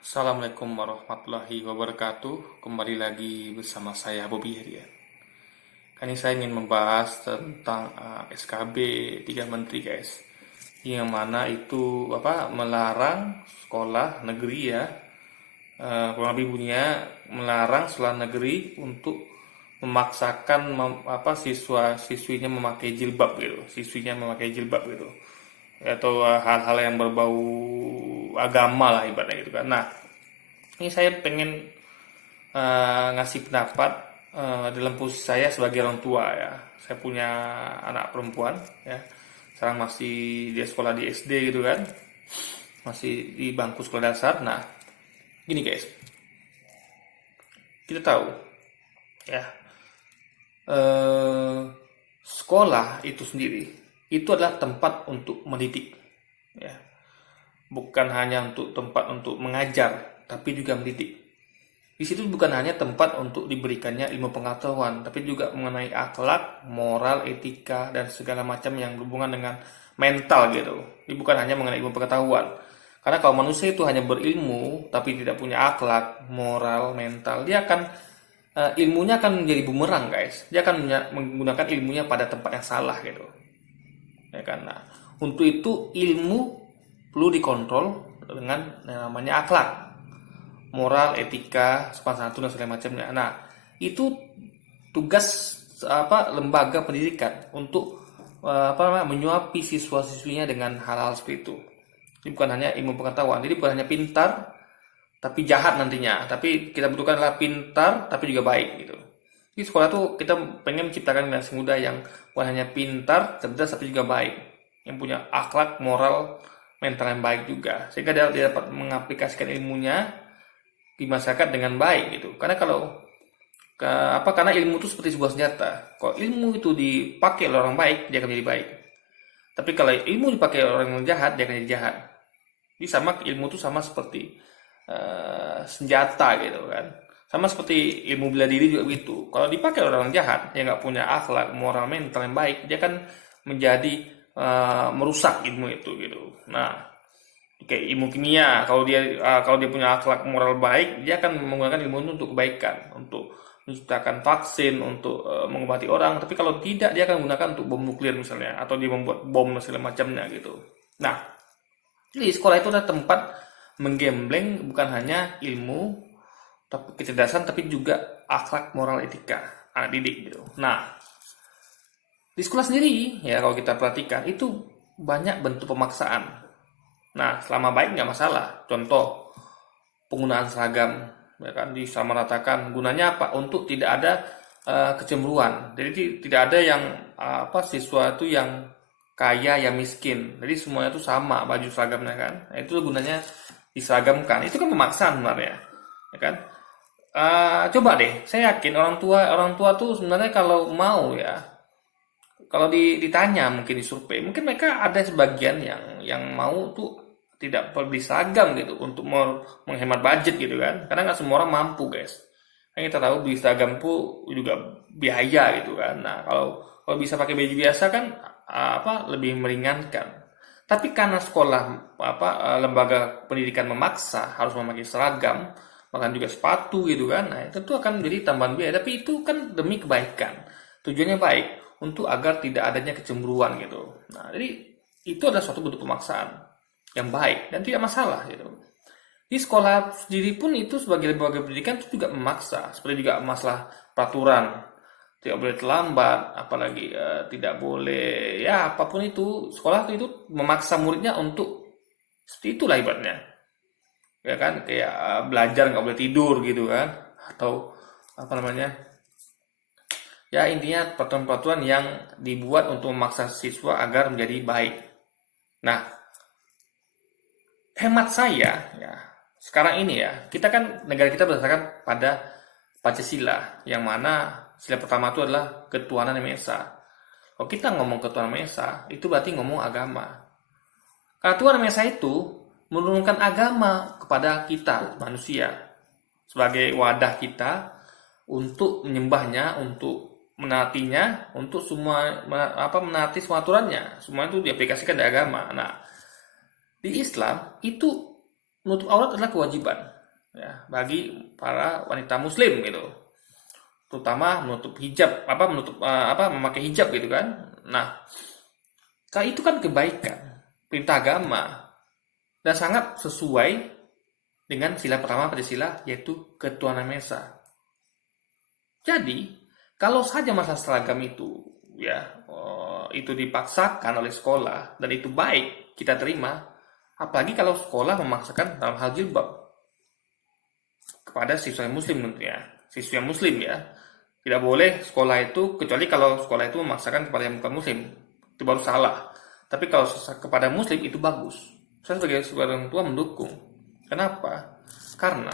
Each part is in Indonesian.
Assalamualaikum warahmatullahi wabarakatuh. Kembali lagi bersama saya Bobby Herian. Kali ini saya ingin membahas tentang SKB 3 Menteri, guys. Yang mana itu melarang sekolah negeri ya. Kurang lebih bunyinya melarang sekolah negeri untuk memaksakan siswa-siswinya memakai jilbab gitu. Siswinya memakai jilbab gitu. Atau hal-hal yang berbau agama lah ibaratnya gitu kan. Nah, ini saya pengen ngasih pendapat dalam posisi saya sebagai orang tua ya. Saya punya anak perempuan ya. Sekarang masih dia sekolah di SD gitu kan. Masih di bangku sekolah dasar. Nah, gini guys. Kita tahu ya, eh, sekolah itu sendiri itu adalah tempat untuk mendidik ya. Bukan hanya untuk tempat untuk mengajar, tapi juga mendidik. Di situ bukan hanya tempat untuk diberikannya ilmu pengetahuan, tapi juga mengenai akhlak, moral, etika, dan segala macam yang berhubungan dengan mental gitu. Ini bukan hanya mengenai ilmu pengetahuan. Karena kalau manusia itu hanya berilmu, tapi tidak punya akhlak, moral, mental, dia akan ilmunya akan menjadi bumerang, guys. Dia akan menggunakan ilmunya pada tempat yang salah gitu. Ya kan? Nah, untuk itu ilmu perlu dikontrol dengan yang namanya akhlak, moral, etika, sopan santun dan segala macamnya. Nah, itu tugas lembaga pendidikan untuk menyuapi siswa-siswinya dengan hal-hal seperti itu. Ini bukan hanya ilmu pengetahuan, jadi bukan hanya pintar tapi jahat nantinya, tapi kita butuhkan adalah pintar tapi juga baik gitu. Di sekolah tuh kita pengen menciptakan generasi muda yang bukan hanya pintar, cerdas tapi juga baik, yang punya akhlak, moral, mental yang baik juga, sehingga dia dapat mengaplikasikan ilmunya di masyarakat dengan baik gitu. Karena karena ilmu itu seperti sebuah senjata. Kalau ilmu itu dipakai oleh orang baik, dia akan jadi baik. Tapi kalau ilmu dipakai oleh orang yang jahat, dia akan jadi jahat. Jadi ilmu itu sama seperti senjata gitu kan. Sama seperti ilmu bela diri juga begitu. Kalau dipakai oleh orang jahat, dia nggak punya akhlak, moral, mental yang baik, dia akan menjadi merusak ilmu itu gitu. Nah, kayak ilmu kimia, kalau dia punya akhlak moral baik, dia akan menggunakan ilmu itu untuk kebaikan, untuk menciptakan vaksin, untuk mengobati orang. Tapi kalau tidak, dia akan menggunakan untuk bom nuklir misalnya, atau dia membuat bom dan segala macamnya gitu. Nah, jadi sekolah itu adalah tempat menggembleng bukan hanya ilmu, tapi kecerdasan, tapi juga akhlak, moral, etika anak didik gitu. Nah, di sekolah sendiri ya kalau kita perhatikan itu banyak bentuk pemaksaan. Nah, selama baik nggak masalah. Contoh, penggunaan seragam, ya kan, disamaratakan. Gunanya apa? Untuk tidak ada kecemburuan. Jadi tidak ada yang siswa itu yang kaya, yang miskin. Jadi semuanya itu sama baju seragamnya kan. Nah, itu gunanya diseragamkan. Itu kan pemaksaan sebenarnya, ya kan? Coba deh, saya yakin orang tua tuh sebenarnya kalau mau ya, kalau ditanya mungkin di survei, mungkin mereka ada sebagian yang mau tuh tidak perlu seragam gitu untuk menghemat budget gitu kan. Karena nggak semua orang mampu, guys. Kan kita tahu beli seragam pun juga biaya gitu kan. Nah, kalau kalau bisa pakai baju biasa kan lebih meringankan. Tapi karena sekolah lembaga pendidikan memaksa harus memakai seragam, bahkan juga sepatu gitu kan. Nah, tentu akan menjadi tambahan biaya, tapi itu kan demi kebaikan. Tujuannya baik untuk agar tidak adanya kecemburuan gitu. Nah, jadi itu adalah suatu bentuk pemaksaan yang baik dan tidak masalah gitu. Di sekolah sendiri pun itu sebagai lembaga pendidikan itu juga memaksa, seperti juga masalah peraturan, tidak boleh terlambat, apalagi tidak boleh ya apapun itu, sekolah itu memaksa muridnya untuk seperti itulah ibaratnya, ya kan, kayak belajar nggak boleh tidur gitu kan, atau apa namanya, ya intinya peraturan-peraturan yang dibuat untuk memaksa siswa agar menjadi baik. Nah, hemat saya ya, sekarang ini ya, kita kan negara kita berdasarkan pada Pancasila, yang mana sila pertama itu adalah ketuhanan yang Maha Esa. Kalau kita ngomong ketuhanan Maha Esa, itu berarti ngomong agama. Karena Tuhan yang Maha Esa itu menurunkan agama kepada kita manusia sebagai wadah kita untuk menyembahnya, untuk menaatinya, untuk semua menaati semua aturannya. Semua itu diaplikasikan di agama. Nah, di Islam itu menutup aurat adalah kewajiban ya bagi para wanita muslim gitu, terutama menutup hijab memakai hijab gitu kan. Nah, itu kan kebaikan, perintah agama, dan sangat sesuai dengan sila pertama pada sila, yaitu ketuhanan Maha Esa. Jadi, kalau saja masalah seragam itu ya itu dipaksakan oleh sekolah dan itu baik kita terima, apalagi kalau sekolah memaksakan dalam hal jilbab kepada siswa muslim tentunya, siswa muslim ya. Tidak boleh sekolah itu, kecuali kalau sekolah itu memaksakan kepada yang bukan muslim, itu baru salah. Tapi kalau kepada muslim itu bagus. Saya sebagai orang tua mendukung. Kenapa? Karena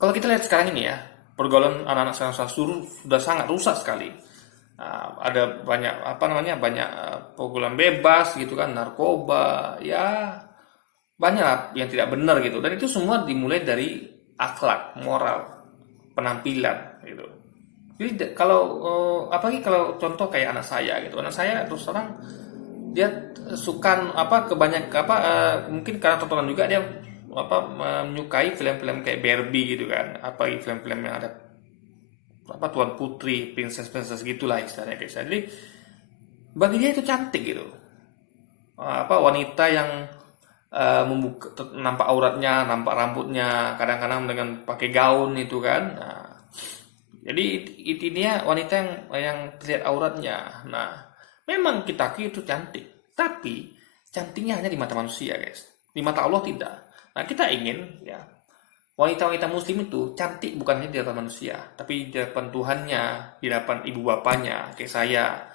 kalau kita lihat sekarang ini ya, pergaulan anak-anak sekarang sudah sangat rusak sekali. Ada banyak banyak pergaulan bebas gitu kan, narkoba, ya banyak lah yang tidak benar gitu. Dan itu semua dimulai dari akhlak, moral, penampilan gitu. Jadi kalau apalagi kalau contoh kayak anak saya gitu, anak saya terus terang dia suka mungkin karena tontonan juga dia menyukai film-film kayak Barbie gitu kan, apalagi film-film yang ada tuan putri, princess gitulah istilahnya guys. Jadi bagi dia itu cantik gitu, wanita yang membuka, nampak auratnya, nampak rambutnya, kadang-kadang dengan pakai gaun itu kan. Nah, jadi intinya wanita yang terlihat auratnya. Nah, memang kita kira itu cantik, tapi cantiknya hanya di mata manusia guys, di mata Allah tidak. Nah, kita ingin ya wanita-wanita muslim itu cantik bukan hanya di hadapan manusia, tapi di hadapan Tuhannya, di hadapan ibu bapaknya, kayak saya.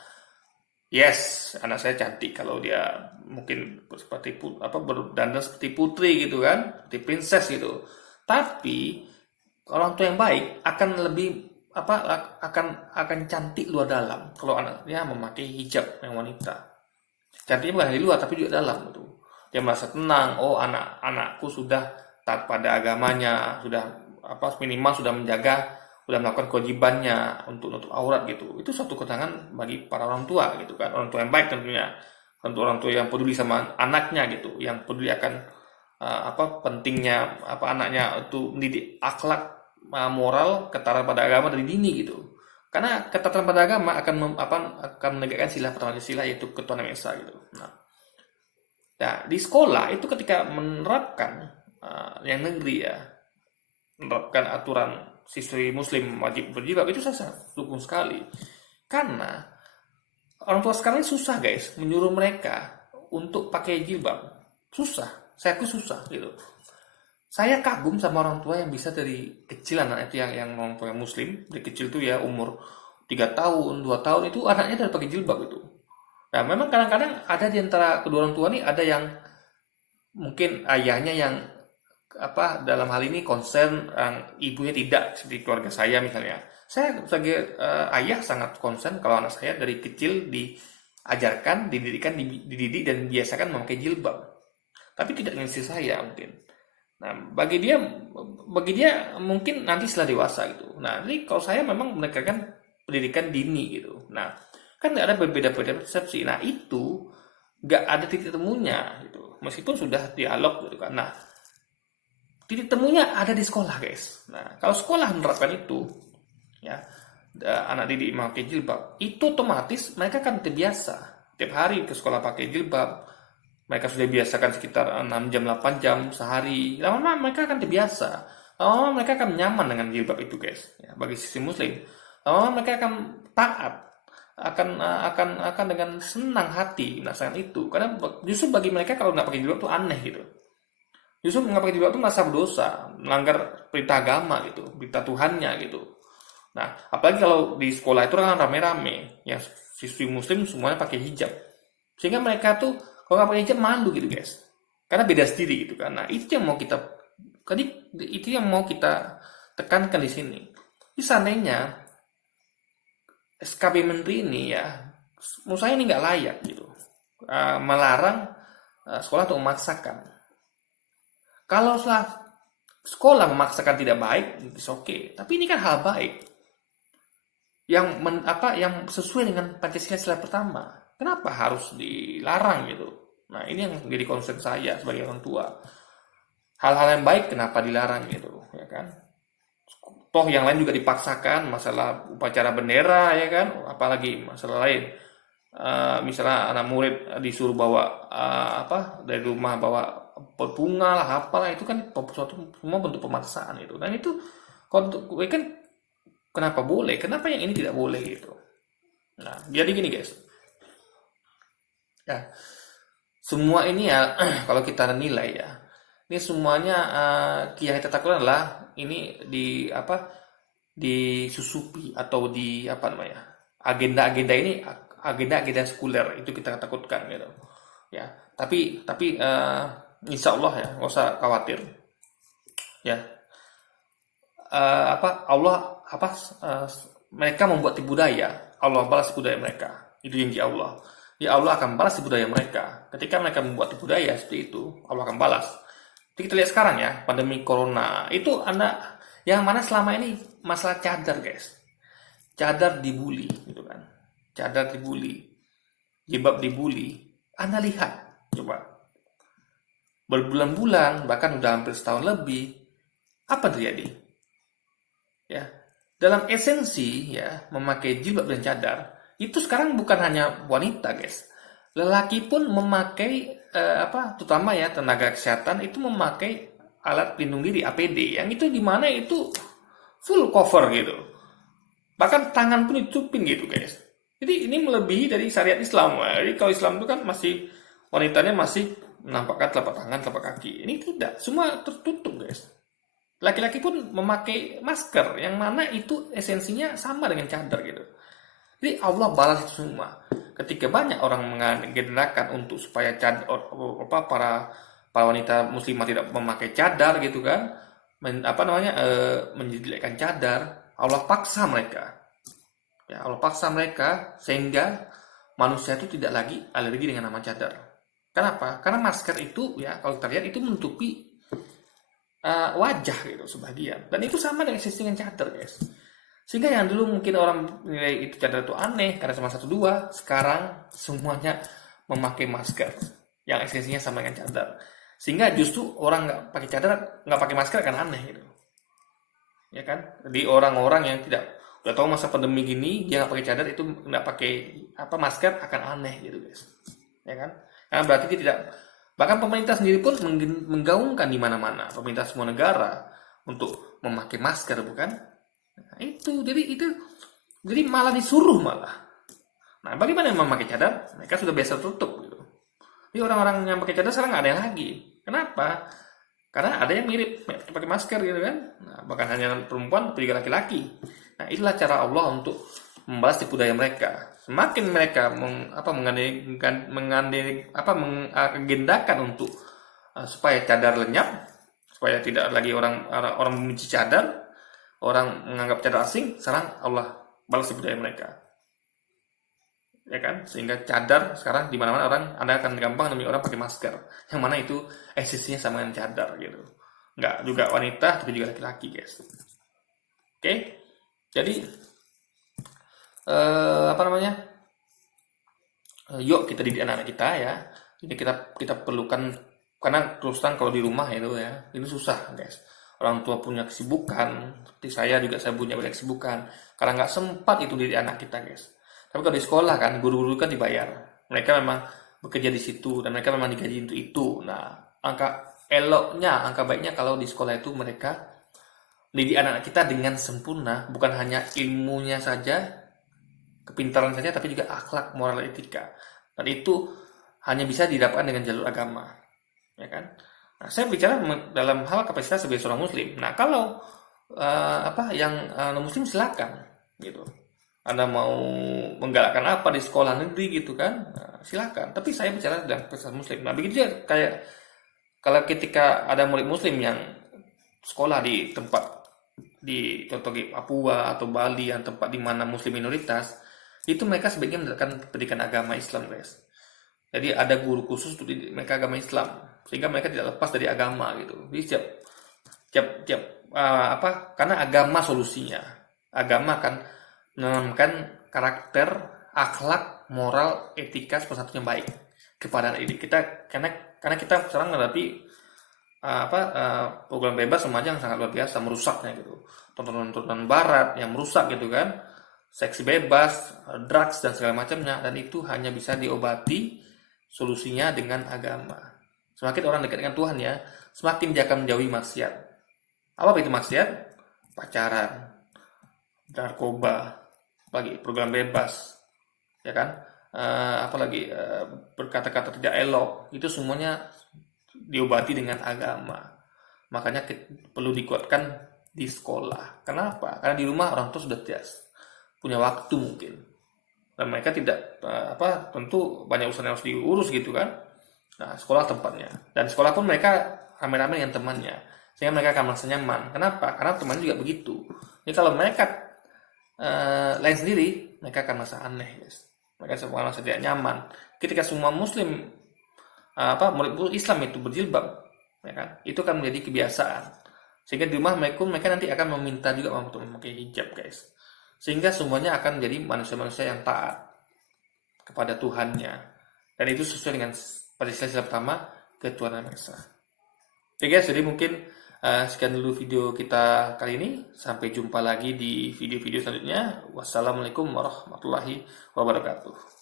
Yes, anak saya cantik kalau dia mungkin seperti berdandan seperti putri gitu kan, seperti princess gitu. Tapi orang tua yang baik akan lebih akan cantik luar dalam kalau anaknya memakai hijab yang wanita. Cantiknya bukan di luar tapi juga dalam gitu. Dia merasa tenang, oh anak-anakku sudah taat pada agamanya, sudah minimal sudah melakukan kewajibannya untuk nutup aurat gitu. Itu suatu ketenangan bagi para orang tua gitu kan, orang tua yang baik tentunya, untuk orang tua yang peduli sama anaknya gitu, yang peduli akan pentingnya anaknya itu mendidik akhlak, moral, ketaatan pada agama dari dini gitu. Karena ketaatan pada agama akan menegakkan sila pertama sila, yaitu ketuhanan Maha Esa gitu. Nah, di sekolah itu ketika menerapkan yang negeri ya, menerapkan aturan siswi muslim wajib berjilbab, itu saya sangat dukung sekali. Karena orang tua sekarang susah guys menyuruh mereka untuk pakai jilbab. Susah, saya aku susah gitu. Saya kagum sama orang tua yang bisa dari kecil, anak itu yang orang tua yang muslim dari kecil tuh ya, umur 3 tahun, 2 tahun itu anaknya udah pakai jilbab itu. Nah, memang kadang-kadang ada di antara kedua orang tua nih, ada yang mungkin ayahnya yang dalam hal ini concern, ibunya tidak, seperti keluarga saya misalnya. Saya sebagai ayah sangat concern kalau anak saya dari kecil diajarkan, dididik dan biasakan memakai jilbab. Tapi tidak dengan istri saya mungkin. Nah, bagi dia mungkin nanti setelah dewasa gitu. Nah, jadi kalau saya memang menekankan pendidikan dini gitu. Nah, kan ada berbeda-beda persepsi. Nah, itu nggak ada titik temunya gitu. Meskipun sudah dialog gitu kan. Nah, titik temunya ada di sekolah guys. Nah, kalau sekolah menerapkan itu ya, anak didik memakai jilbab, itu otomatis mereka kan terbiasa tiap hari ke sekolah pakai jilbab. Mereka sudah biasakan sekitar 6 jam 8 jam sehari. Lama-lama mereka akan terbiasa. Lama-lama mereka akan nyaman dengan jilbab itu guys ya, bagi sisi muslim. Lama-lama mereka akan taat, akan dengan senang hati melaksanakan itu. Karena justru bagi mereka kalau nggak pakai jilbab itu aneh gitu. Justru nggak pakai jilbab itu merasa berdosa, melanggar perintah agama gitu, perintah Tuhannya gitu. Nah, apalagi kalau di sekolah itu kan rame-rame, ya siswi muslim semuanya pakai hijab, sehingga mereka tuh kalau nggak pakai hijab malu gitu guys, karena beda sendiri gitu kan. Nah, itu yang mau kita tekankan di sini. Di seandainya SKB Menteri ini ya, menurut saya ini nggak layak gitu, melarang sekolah untuk memaksakan. Kalau sekolah memaksakan tidak baik, it's okay. Tapi ini kan hal baik yang sesuai dengan Pancasila sila pertama. Kenapa harus dilarang gitu? Nah, ini yang menjadi concern saya sebagai orang tua. Hal-hal yang baik kenapa dilarang gitu, ya kan? Toh yang lain juga dipaksakan, masalah upacara bendera, ya kan? Apalagi masalah lain. Misalnya anak murid disuruh bawa dari rumah bawa bunga lah, apalah, itu kan suatu semua bentuk pemaksaan itu. Dan itu kalau kan kenapa boleh? Kenapa yang ini tidak boleh gitu? Nah, jadi gini guys. Ya, semua ini ya kalau kita nilai ya, ini semuanya yang kita takutkan adalah ini disusupi atau di apa namanya, agenda-agenda ini, agenda-agenda sekuler itu kita takutkan gitu ya. Tapi insya Allah ya, nggak usah khawatir ya. Allah mereka membuat budaya, Allah balas budaya mereka, itu janji Allah. Ya, Allah akan balas budaya mereka. Ketika mereka membuat budaya seperti itu, Allah akan balas. Jadi kita lihat sekarang ya, pandemi corona itu yang mana selama ini masalah cadar guys. Cadar dibully gitu kan. Cadar dibully, jilbab dibully. Anda lihat coba, berbulan-bulan, bahkan udah hampir setahun lebih, apa terjadi? Ya, dalam esensi ya, memakai jilbab dan cadar itu sekarang bukan hanya wanita guys, lelaki pun memakai terutama ya tenaga kesehatan itu memakai alat pelindung diri APD yang itu dimana itu full cover gitu, bahkan tangan pun ditutupin gitu guys. Jadi ini melebihi dari syariat Islam. Jadi kalau Islam itu kan masih wanitanya masih menampakkan telapak tangan, telapak kaki, ini tidak, semua tertutup guys. Laki-laki pun memakai masker yang mana itu esensinya sama dengan cadar gitu. Jadi Allah balas itu semua. Ketika banyak orang mengagendakan untuk supaya para wanita muslimah tidak memakai cadar gitu kan, menjelekkan cadar, Allah paksa mereka. Ya, Allah paksa mereka sehingga manusia itu tidak lagi alergi dengan nama cadar. Kenapa? Karena masker itu ya kalau kita lihat itu menutupi wajah gitu sebagian, dan itu sama dengan sisi dengan cadar guys. Sehingga yang dulu mungkin orang nilai itu cadar itu aneh karena cuma 1-2, sekarang semuanya memakai masker yang esensinya sama dengan cadar. Sehingga justru orang nggak pakai cadar, nggak pakai masker akan aneh gitu, ya kan? Jadi orang-orang yang udah tahu masa pandemi gini dia nggak pakai cadar, itu nggak pakai masker akan aneh gitu guys, ya kan? Karena berarti dia tidak. Bahkan pemerintah sendiri pun menggaungkan di mana-mana, pemerintah semua negara untuk memakai masker, bukan? Nah, jadi malah disuruh malah. Nah, bagaimana yang memakai cadar? Mereka sudah biasa tutup gitu. Jadi orang-orang yang pakai cadar sekarang nggak ada yang lagi. Kenapa? Karena ada yang mirip pakai masker gitu kan. Nah, bahkan hanya perempuan tapi juga laki-laki. Nah, itulah cara Allah untuk membalas tipu daya mereka. Semakin mereka mengagendakan untuk supaya cadar lenyap, supaya tidak lagi orang membenci cadar, orang menganggap cadar asing, sekarang Allah balas budaya mereka, ya kan? Sehingga cadar sekarang di mana-mana Anda akan gampang demi orang pakai masker, yang mana itu esensinya sama dengan cadar gitu. Nggak juga wanita tapi juga laki-laki guys. Oke, jadi yuk kita didik anak-anak kita ya. Ini kita perlukan, karena terus terang kalau di rumah itu ya ini susah guys. Orang tua punya kesibukan, seperti saya punya banyak kesibukan, karena nggak sempat itu didik anak kita guys. Tapi kalau di sekolah kan guru-guru kan dibayar, mereka memang bekerja di situ dan mereka memang digaji untuk itu. Nah, angka baiknya kalau di sekolah itu mereka didik anak-anak kita dengan sempurna, bukan hanya ilmunya saja, kepintaran saja, tapi juga akhlak, moral, etika. Dan itu hanya bisa didapatkan dengan jalur agama, ya kan? Nah, saya bicara dalam hal kapasitas sebagai seorang muslim. Nah, kalau yang non muslim silakan gitu. Anda mau menggalakkan apa di sekolah negeri gitu kan? Nah, silakan. Tapi saya bicara dalam kapasitas muslim. Nah, begitu ya kayak kalau ketika ada murid muslim yang sekolah di tempat di contoh di Papua atau Bali, yang tempat di mana muslim minoritas, itu mereka sebaiknya mendapatkan pendidikan agama Islam guys. Jadi ada guru khusus untuk mereka agama Islam, sehingga mereka tidak lepas dari agama gitu. Jadi karena agama solusinya. Agama akan menanamkan karakter, akhlak, moral, etika seperti satunya baik. kepada anak didik kita, karena kita sekarang menghadapi program bebas remaja yang sangat luar biasa merusaknya gitu, tontonan barat yang merusak gitu kan, seks bebas, drugs dan segala macamnya, dan itu hanya bisa diobati solusinya dengan agama. Semakin orang dekat dengan Tuhan ya, semakin dia akan menjauhi maksiat. Apa itu maksiat? Pacaran, narkoba, lagi program bebas, ya kan? Apalagi berkata-kata tidak elok, itu semuanya diobati dengan agama. Makanya perlu dikuatkan di sekolah. Kenapa? Karena di rumah orang tua sudah tidak punya waktu mungkin, dan mereka tidak tentu banyak urusan yang harus diurus gitu kan. Nah, sekolah tempatnya, dan sekolah pun mereka rame-rame dengan temannya, sehingga mereka akan merasa nyaman. Kenapa? Karena temannya juga begitu. Jadi kalau mereka lain sendiri, mereka akan merasa aneh, guys. Mereka akan merasa tidak nyaman. Ketika semua muslim murid Islam itu berjilbab, ya kan? Itu akan menjadi kebiasaan. Sehingga di rumah mereka nanti akan meminta juga untuk memakai hijab, guys. Sehingga semuanya akan menjadi manusia-manusia yang taat kepada Tuhannya. Dan itu sesuai dengan Pancasila pertama, ketuhanan Yang Esa. Oke guys, jadi mungkin sekian dulu video kita kali ini. Sampai jumpa lagi di video-video selanjutnya. Wassalamualaikum warahmatullahi wabarakatuh.